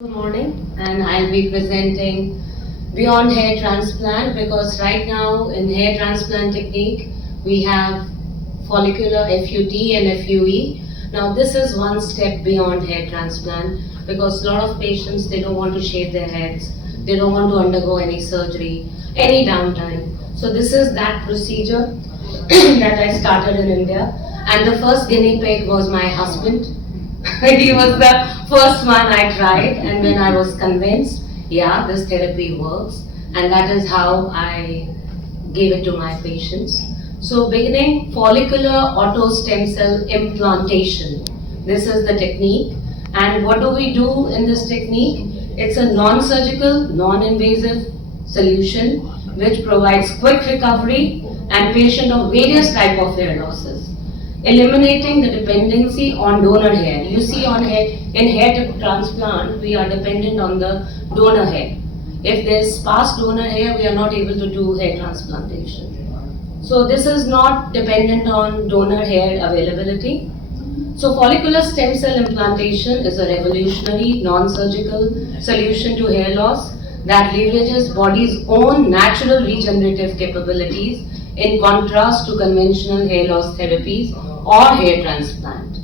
Good morning, and I'll be presenting Beyond Hair Transplant because right now in hair transplant technique we have follicular FUT and FUE. Now this is one step beyond hair transplant because a lot of patients, they don't want to shave their heads, they don't want to undergo any surgery, any downtime. So this is that procedure that I started in India, and the first guinea pig was my husband. He was the first one I tried, and then I was convinced, yeah, this therapy works, and that is how I gave it to my patients. So beginning follicular auto stem cell implantation. This is the technique, and what do we do in this technique? It's a non-surgical, non-invasive solution which provides quick recovery and patient of various type of hair losses, eliminating the dependency on donor hair. You see in hair transplant, we are dependent on the donor hair. If there's sparse donor hair, we are not able to do hair transplantation. So this is not dependent on donor hair availability. So follicular stem cell implantation is a revolutionary non-surgical solution to hair loss that leverages body's own natural regenerative capabilities in contrast to conventional hair loss therapies or hair transplant.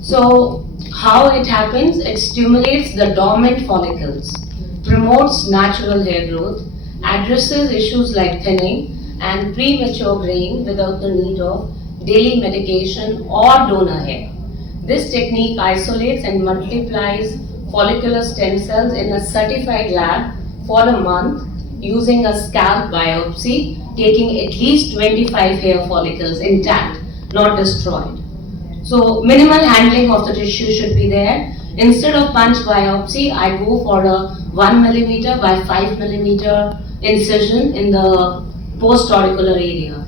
So how it happens? It stimulates the dormant follicles, promotes natural hair growth, addresses issues like thinning and premature graying without the need of daily medication or donor hair. This technique isolates and multiplies follicular stem cells in a certified lab for a month using a scalp biopsy, taking at least 25 hair follicles intact, not destroyed. So minimal handling of the tissue should be there. Instead of punch biopsy, I go for a 1 millimeter by 5 millimeter incision in the post-auricular area.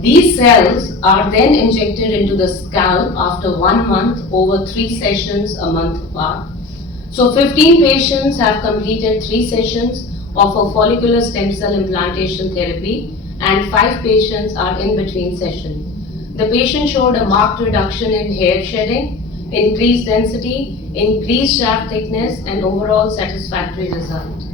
These cells are then injected into the scalp after 1 month over 3 sessions a month apart. So 15 patients have completed 3 sessions of a follicular stem cell implantation therapy, and 5 patients are in between sessions. The patient showed a marked reduction in hair shedding, increased density, increased shaft thickness, and overall satisfactory result.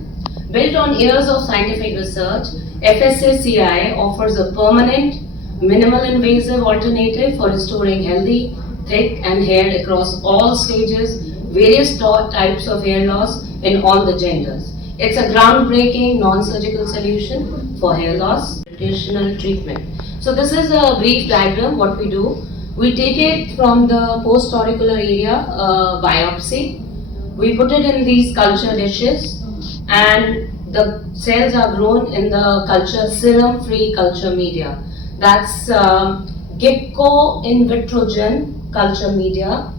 Built on years of scientific research, FSACI offers a permanent, minimal invasive alternative for restoring healthy, thick and hair across all stages, various types of hair loss in all the genders. It's a groundbreaking non-surgical solution for hair loss, traditional treatment. So this is a brief diagram what we do. We take it from the post-auricular area, biopsy. We put it in these culture dishes, and the cells are grown in the culture serum-free culture media. That's Gipco in vitrogen culture media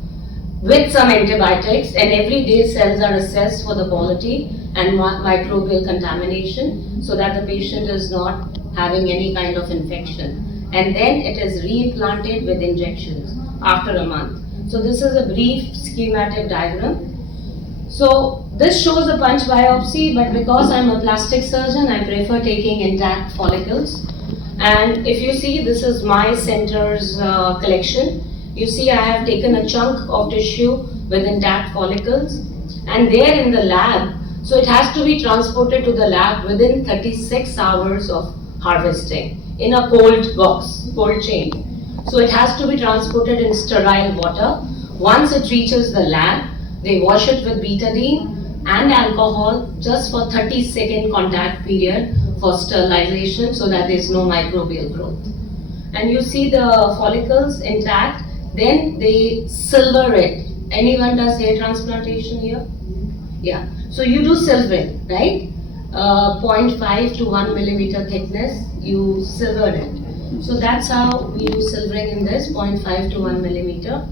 with some antibiotics, and every day cells are assessed for the quality and microbial contamination so that the patient is not having any kind of infection, and then it is reimplanted with injections after a month. So this is a brief schematic diagram. So this shows a punch biopsy, but because I'm a plastic surgeon, I prefer taking intact follicles. And if you see, this is my center's collection. You see, I have taken a chunk of tissue with intact follicles, and there in the lab, so it has to be transported to the lab within 36 hours of harvesting in a cold box, cold chain. So it has to be transported in sterile water. Once it reaches the lab, they wash it with betadine and alcohol just for 30-second contact period for sterilization so that there is no microbial growth. And you see the follicles intact, then they silver it. Anyone does hair transplantation here? Yeah. So you do silvering, right? 0.5 to 1 millimeter thickness, you silver it. So that's how we do silvering in this, 0.5 to 1 millimeter.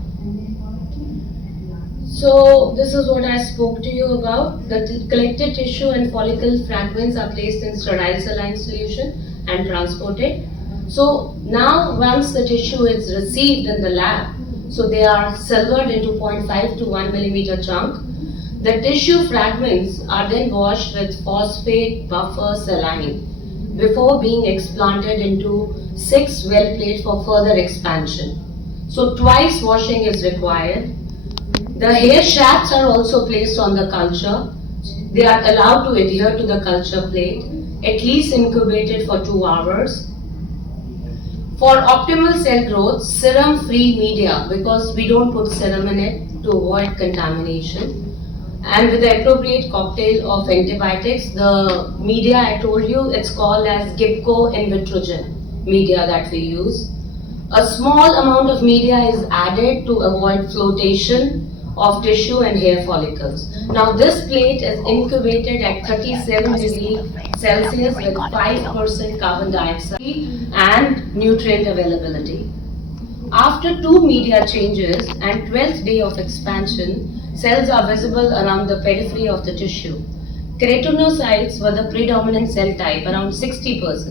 So this is what I spoke to you about. The collected tissue and follicle fragments are placed in sterile saline solution and transported. So now once the tissue is received in the lab, so they are silvered into 0.5 to 1 millimeter chunk. The tissue fragments are then washed with phosphate buffer saline before being explanted into 6 well plate for further expansion. So twice washing is required. The hair shafts are also placed on the culture. They are allowed to adhere to the culture plate, at least incubated for 2 hours. For optimal cell growth, serum-free media, because we don't put serum in it to avoid contamination. And with the appropriate cocktail of antibiotics, the media I told you, it's called as Gibco in vitrogen media that we use. A small amount of media is added to avoid flotation of tissue and hair follicles. Now this plate is incubated at 37 degrees Celsius with 5% carbon dioxide and nutrient availability. After 2 media changes and 12th day of expansion, cells are visible around the periphery of the tissue. Keratinocytes were the predominant cell type, around 60%,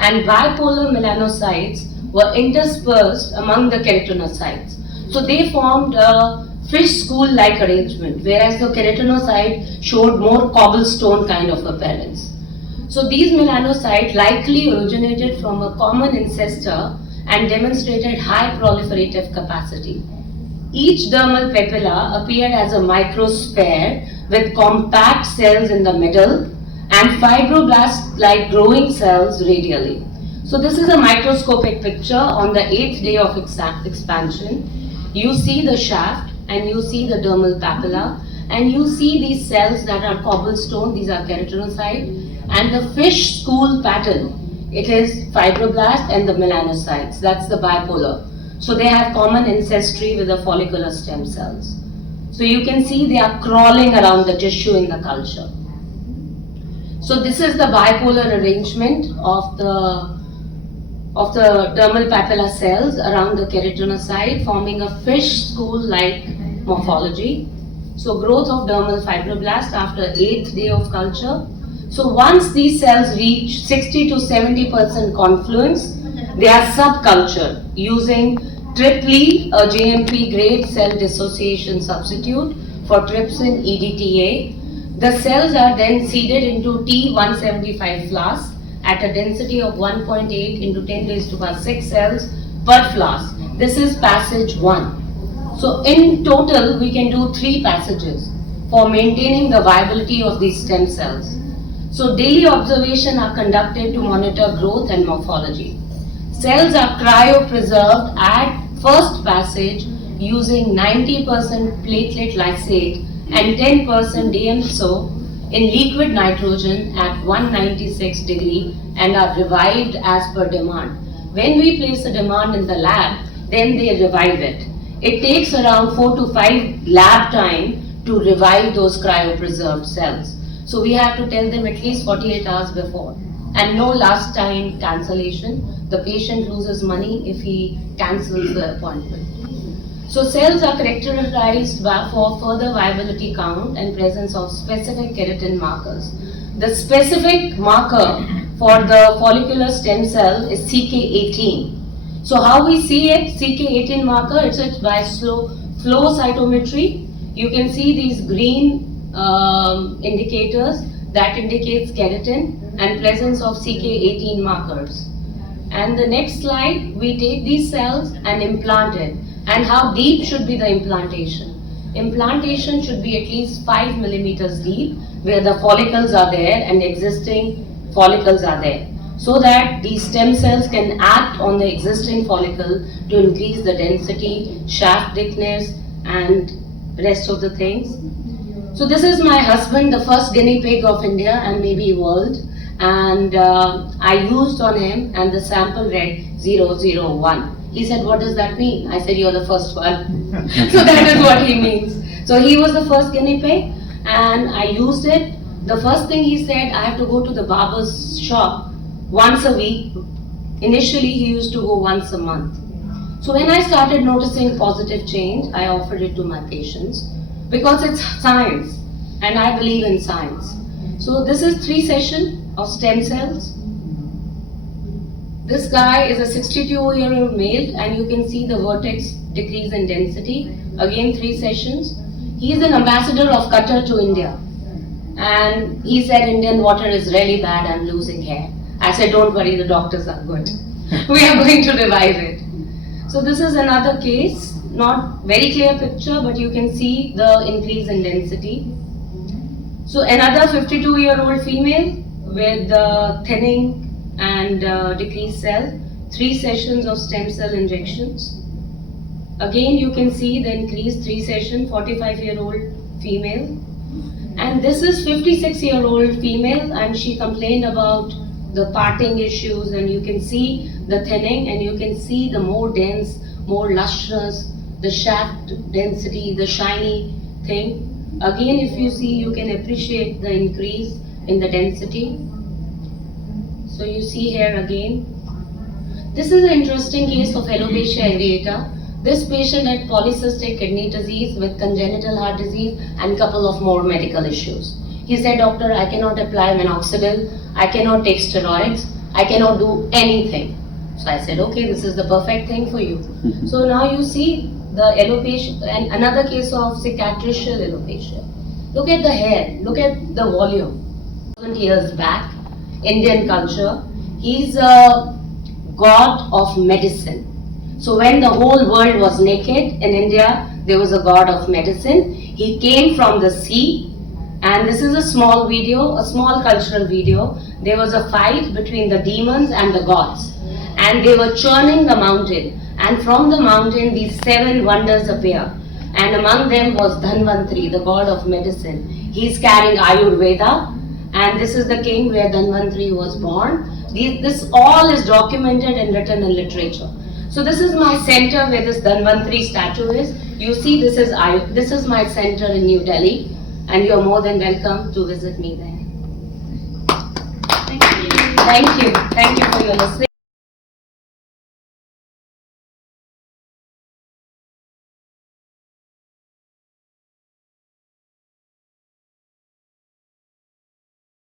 and bipolar melanocytes were interspersed among the keratinocytes. So they formed a fish school-like arrangement, whereas the keratinocyte showed more cobblestone kind of appearance. So these melanocytes likely originated from a common ancestor and demonstrated high proliferative capacity. Each dermal papilla appeared as a microsphere with compact cells in the middle and fibroblast-like growing cells radially. So this is a microscopic picture on the 8th day of expansion. You see the shaft and you see the dermal papilla and you see these cells that are cobblestone, these are keratinocytes, and the fish school pattern, it is fibroblast and the melanocytes, that's the bipolar. So they have common ancestry with the follicular stem cells. So you can see they are crawling around the tissue in the culture. So this is the bipolar arrangement of the dermal papilla cells around the keratinocyte, forming a fish school-like morphology. So growth of dermal fibroblast after 8th day of culture. So once these cells reach 60 to 70% confluence, they are subculture using triply, a JMP grade cell dissociation substitute for trypsin EDTA. The cells are then seeded into T175 flasks at a density of 1.8 into 10 raised to power 6 cells per flask. This is passage 1. So in total, we can do 3 passages for maintaining the viability of these stem cells. So daily observation are conducted to monitor growth and morphology. Cells are cryopreserved at first passage using 90% platelet lysate and 10% DMSO in liquid nitrogen at 196 degree and are revived as per demand. When we place a demand in the lab, then they revive it. It takes around 4 to 5 lab time to revive those cryopreserved cells. So we have to tell them at least 48 hours before. And no last time cancellation. The patient loses money if he cancels the appointment. So cells are characterized for further viability count and presence of specific keratin markers. The specific marker for the follicular stem cell is CK18. So how we see it, CK18 marker, it's by flow cytometry. You can see these green indicators that indicates keratin and presence of CK18 markers. And the next slide, we take these cells and implant it. And how deep should be the implantation? Implantation should be at least 5 millimeters deep, where the follicles are there and existing follicles are there, so that these stem cells can act on the existing follicle to increase the density, shaft thickness, and rest of the things. So this is my husband, the first guinea pig of India and maybe world, and I used on him and the sample read 001. He said, what does that mean? I said, you're the first one. So that is what he means. So he was the first guinea pig and I used it. The first thing he said, I have to go to the barber's shop once a week. Initially he used to go once a month. So when I started noticing positive change, I offered it to my patients because it's science and I believe in science. So this is 3 sessions of stem cells. This guy is a 62-year-old male and you can see the vertex decrease in density. Again 3 sessions. He is an ambassador of Qatar to India. And he said Indian water is really bad, I'm losing hair. I said don't worry, the doctors are good. We are going to revive it. So this is another case. not very clear picture, but you can see the increase in density. So another 52-year-old female with thinning and decreased cell, 3 sessions of stem cell injections. Again, you can see the increase, 3 session, 45-year-old female. And this is 56-year-old female, and she complained about the parting issues, and you can see the thinning, and you can see the more dense, more lustrous, the shaft density, the shiny thing. Again, if you see, you can appreciate the increase in the density. So you see here again. This is an interesting case of alopecia areata. This patient had polycystic kidney disease with congenital heart disease and couple of more medical issues. He said, doctor, I cannot apply minoxidil, I cannot take steroids, I cannot do anything. So I said, okay, this is the perfect thing for you. So now you see the alopecia, and another case of cicatricial alopecia. Look at the hair, look at the volume. 1,000 years back, Indian culture, he's a god of medicine. So when the whole world was naked in India, there was a god of medicine. He came from the sea, and this is a small video, a small cultural video. There was a fight between the demons and the gods, and they were churning the mountain. And from the mountain, these 7 wonders appear. And among them was Dhanvantri, the god of medicine. He's carrying Ayurveda, and this is the king where Dhanvantri was born. This all is documented and written in literature. So this is my center where this Dhanvantri statue is. You see, this is my center in New Delhi, and you're more than welcome to visit me there. Thank you. Thank you for your listening.